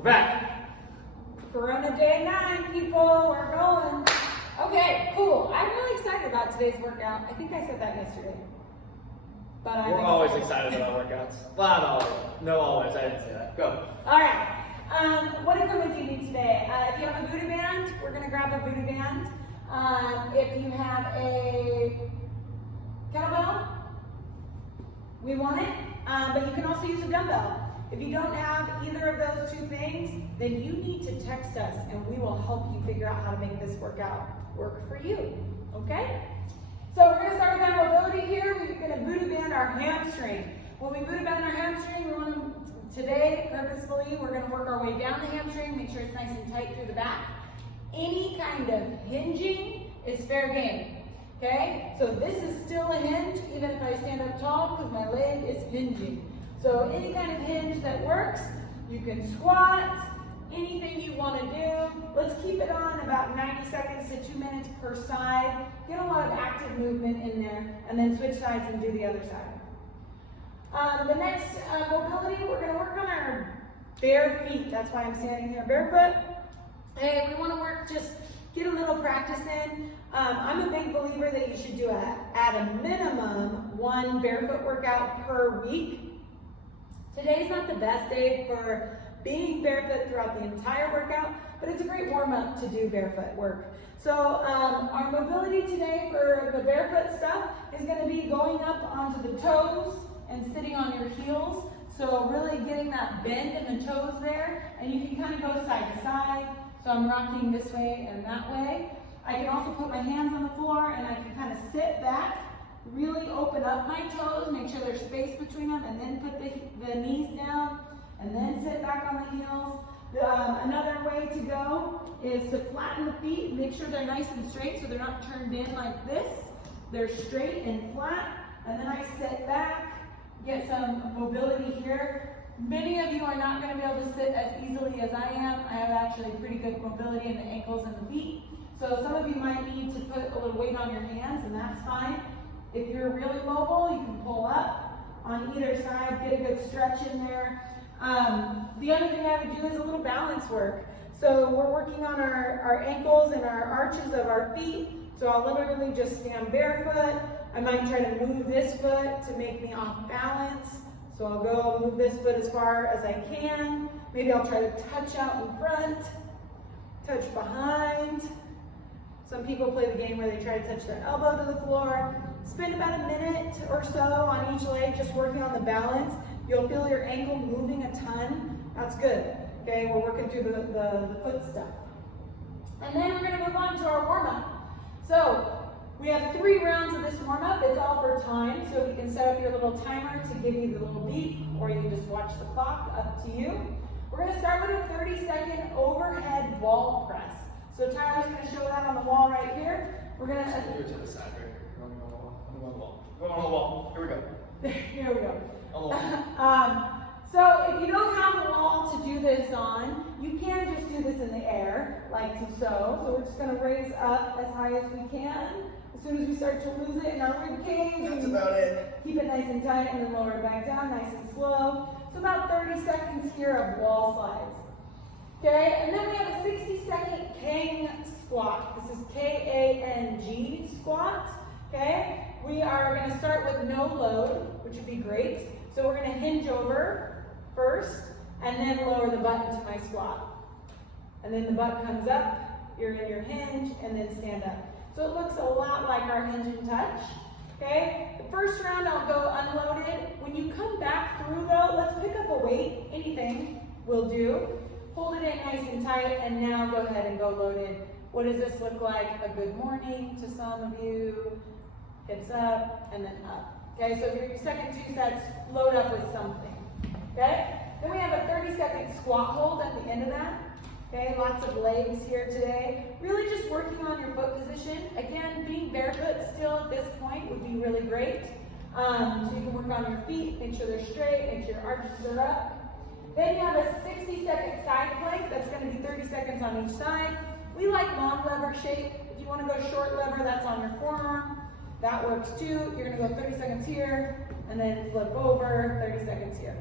We're back. Corona day 9, people, we're going. Okay, cool. I'm really excited about today's workout. I think I said that yesterday. But We're always excited about workouts. Well, not always. No, always. I didn't say that. Go. All right. What equipment do you need today? If you have a Voodoo band, we're going to grab a Voodoo band. If you have a kettlebell, we want it. But you can also use a dumbbell. If you don't have either of those two things, then you need to text us and we will help you figure out how to make this workout work for you. Okay? So we're going to start with our mobility here. We're going to Voodoo band our hamstring. When we Voodoo band our hamstring, we want to, today, purposefully, we're going to work our way down the hamstring, make sure it's nice and tight through the back. Any kind of hinging is fair game. Okay? So this is still a hinge, even if I stand up tall, because my leg is hinging. So any kind of hinge that works, you can squat, anything you want to do. Let's keep it on about 90 seconds to 2 minutes per side. Get a lot of active movement in there, and then switch sides and do the other side. The next mobility, we're going to work on our bare feet. That's why I'm standing here barefoot. Hey, we want to work, just get a little practice in. I'm a big believer that you should do at a minimum 1 barefoot workout per week. Today's not the best day for being barefoot throughout the entire workout, but it's a great warm-up to do barefoot work. So our mobility today for the barefoot stuff is going to be going up onto the toes and sitting on your heels. So really getting that bend in the toes there, and you can kind of go side to side. So I'm rocking this way and that way. I can also put my hands on the floor and I can kind of sit back, really open up my toes, make sure there's space between them, and then put the knees down, and then sit back on the heels. Another way to go is to flatten the feet, make sure they're nice and straight so they're not turned in like this. They're straight and flat, and then I sit back, get some mobility here. Many of you are not going to be able to sit as easily as I am. I have actually pretty good mobility in the ankles and the feet. So some of you might need to put a little weight on your hands, and that's fine. If you're really mobile, you can pull up on either side, get a good stretch in there. The other thing I would do is a little balance work. So we're working on our ankles and our arches of our feet. So I'll literally just stand barefoot. I might try to move this foot to make me off balance. So I'll go move this foot as far as I can. Maybe I'll try to touch out in front, touch behind. Some people play the game where they try to touch their elbow to the floor. Spend about a minute or so on each leg just working on the balance. You'll feel your ankle moving a ton. That's good. Okay, we're working through the foot stuff. And then we're going to move on to our warm-up. So we have 3 rounds of this warm-up. It's all for time, so you can set up your little timer to give you the little beep, or you can just watch the clock, up to you. We're going to start with a 30-second overhead wall press. So Tyler's going to show that on the wall right here. We're going to do it to the side right here. On the wall. Go on the wall. Here we go. Here we go. On the wall. So if you don't have a wall to do this on, you can just do this in the air, like so. So we're just going to raise up as high as we can. As soon as we start to lose it in our rib cage, That's about it. Keep it nice and tight and then lower it back down, nice and slow. So about 30 seconds here of wall slides. Okay, and then we have a 60-second Kang Squat. This is K-A-N-G squat. Okay, we are going to start with no load, which would be great. So we're going to hinge over first, and then lower the butt into my squat. And then the butt comes up, you're in your hinge, and then stand up. So it looks a lot like our hinge and touch. Okay, the first round I'll go unloaded. When you come back through though, let's pick up a weight, anything will do. Hold it in nice and tight, and now go ahead and go loaded. What does this look like? A good morning to some of you. Hips up, and then up. Okay, so your second 2 sets, load up with something. Okay? Then we have a 30-second squat hold at the end of that. Okay, lots of legs here today. Really just working on your foot position. Again, being barefoot still at this point would be really great. So you can work on your feet, make sure they're straight, make sure your arches are up. Then you have a 60-second side plank. That's going to be 30 seconds on each side. We like long lever shape. If you want to go short lever, that's on your forearm. That works too. You're going to go 30 seconds here, and then flip over, 30 seconds here.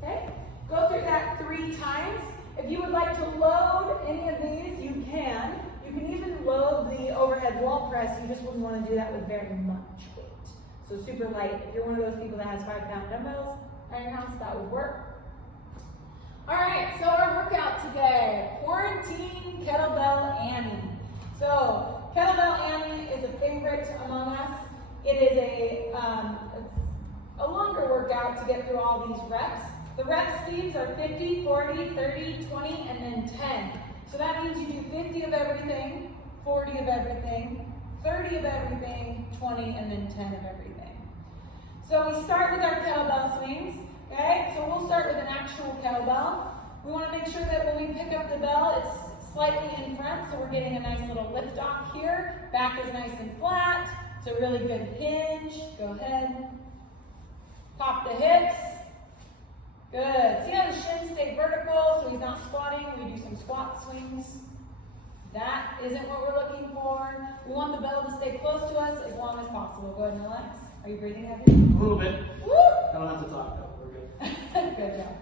Okay? Go through that 3 times. If you would like to load any of these, you can. You can even load the overhead wall press. You just wouldn't want to do that with very much weight. So super light. If you're one of those people that has 5-pound dumbbells at your house, that would work. All right, so our workout today, quarantine kettlebell Annie. So kettlebell Annie is a favorite among us. It is it's a longer workout to get through all these reps. The rep speeds are 50, 40, 30, 20, and then 10. So that means you do 50 of everything, 40 of everything, 30 of everything, 20, and then 10 of everything. So we start with our kettlebell swings, okay? So we'll start with an actual kettlebell. We want to make sure that when we pick up the bell, it's slightly in front, so we're getting a nice little lift off here. Back is nice and flat. It's a really good hinge. Go ahead. Pop the hips. Good. See how the shins stay vertical, so he's not squatting. We do some squat swings. That isn't what we're looking for. We want the bell to stay close to us as long as possible. Go ahead and relax. Are you breathing heavy? A little bit. Woo! I don't have to talk though. We're good. Good job.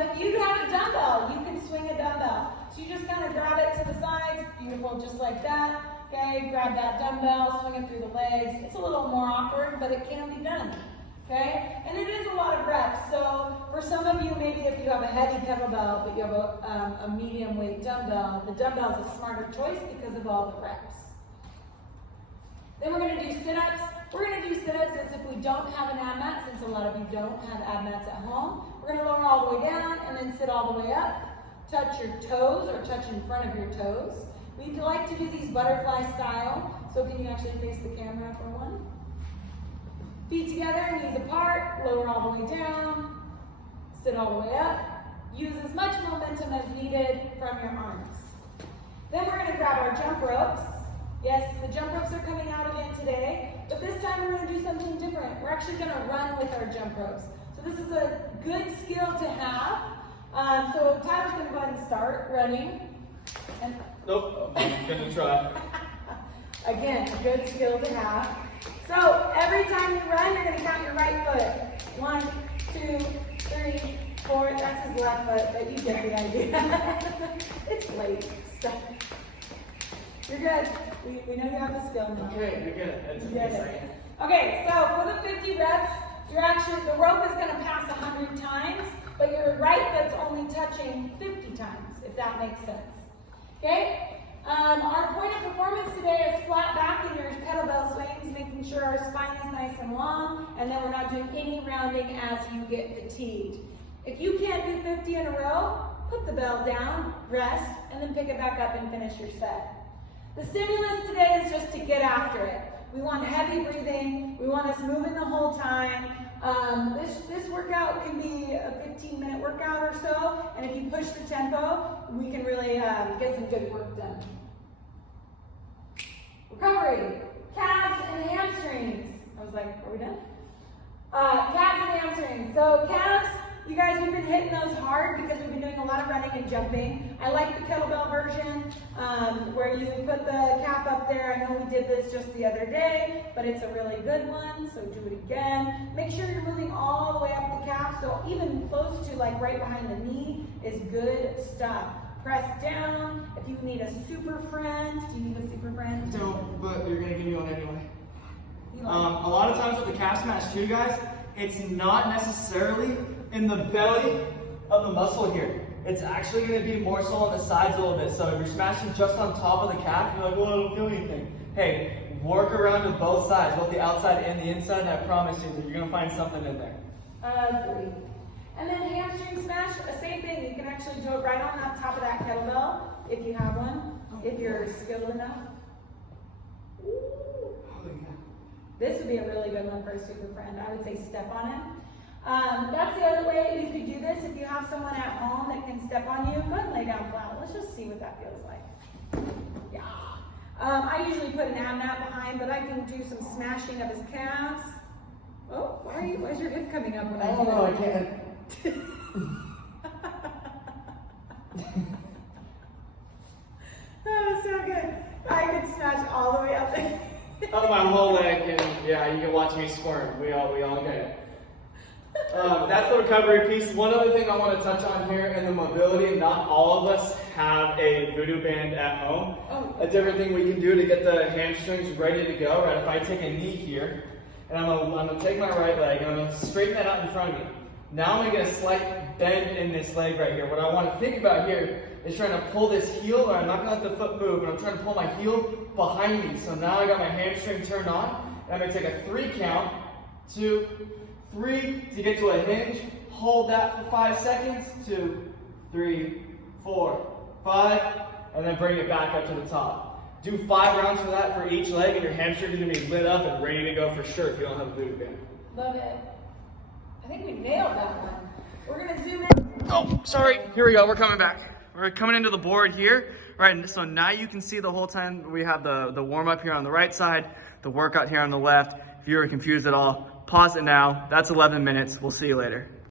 If you have a dumbbell, you can swing a dumbbell. So you just kind of grab it to the sides. Beautiful, just like that. Okay, grab that dumbbell, swing it through the legs. It's a little more awkward, but it can be done. Okay, and it is a lot of reps. So for some of you, maybe if you have a heavy kettlebell, but you have a medium weight dumbbell, the dumbbell is a smarter choice because of all the reps. Then we're going to do sit-ups. We're going to do sit-ups as if we don't have an ab mat, since a lot of you don't have ab mats at home. We're going to lower all the way down and then sit all the way up. Touch your toes or touch in front of your toes. We like to do these butterfly style. So can you actually face the camera for one? Feet together, knees apart, lower all the way down, sit all the way up. Use as much momentum as needed from your arms. Then we're going to grab our jump ropes. Yes, the jump ropes are coming out again today, but this time we're going to do something different. We're actually going to run with our jump ropes. So this is a good skill to have. So Tyler's going to go ahead and start running. And Nope, I'm going to try. again, a good skill to have. So every time you run, you're going to count your right foot. 1, 2, 3, 4. That's his left foot, but you get the idea. It's late. Stop. You're good. We know you have the skill now. Okay, you're good. That's You a get second. it. Okay, so for the 50 reps, the rope is going to pass 100 times, but your right foot's only touching 50 times, if that makes sense. Okay? Our point of performance today is flat back in your kettlebell swings, making sure our spine is nice and long, and then we're not doing any rounding as you get fatigued. If you can't do 50 in a row, put the bell down, rest, and then pick it back up and finish your set. The stimulus today is just to get after it. We want heavy breathing. We want us moving the whole time. This workout can be a 15-minute workout or so, and if you push the tempo, we can really get some good work done. Recovery, calves and hamstrings. I was like, are we done? Calves and hamstrings. So calves, you guys, we've been hitting those hard because we've been doing a lot of running and jumping. I like the kettlebell version where you put the calf up there. I know we did this just the other day, but it's a really good one, so do it again. Make sure you're moving all the way up the calf, so even close to like right behind the knee is good stuff. Press down. If you need a super friend, do you need a super friend? Don't, but you're going to give me one anyway. You like A lot of times with the calf smash too, guys, it's not necessarily in the belly of the muscle here. It's actually going to be more so on the sides a little bit. So if you're smashing just on top of the calf, you're like, well, I don't feel anything. Hey, work around to both sides, both the outside and the inside, and I promise you that you're going to find something in there. Agreed. And then hamstring smash, same thing. You can actually do it right on that top of that kettlebell if you have one, if you're skilled enough. Ooh. This would be a really good one for a super friend. I would say step on him. That's the other way you could do this. If you have someone at home that can step on you, go ahead and lay down flat. Let's just see what that feels like. Yeah. I usually put an ab mat behind, but I can do some smashing of his calves. Oh, why is your hip coming up? When I don't know, I can't. That was so good. I could smash all the way up there. Up my whole leg, and yeah, you can watch me squirm. We all get it. That's the recovery piece. One other thing I want to touch on here in the mobility, not all of us have a Voodoo band at home. A different thing we can do to get the hamstrings ready to go, right? If I take a knee here, and I'm gonna take my right leg, and I'm gonna straighten that out in front of me. Now I'm gonna get a slight bend in this leg right here. What I want to think about here is trying to pull this heel, or I'm not gonna let the foot move, but I'm trying to pull my heel behind me. So now I got my hamstring turned on, and I'm gonna take a 3 count, 2, 3 to get to a hinge. Hold that for 5 seconds. 2, 3, 4, 5, and then bring it back up to the top. Do 5 rounds for that for each leg, and your hamstring is gonna be lit up and ready to go for sure if you don't have a Voodoo band. Love it. I think we nailed that one. We're gonna zoom in. Oh, sorry. Here we go. We're coming back. We're coming into the board here. Right, and so now you can see the whole time we have the warm up here on the right side, the workout here on the left. If you were confused at all, pause it now. That's 11 minutes. We'll see you later.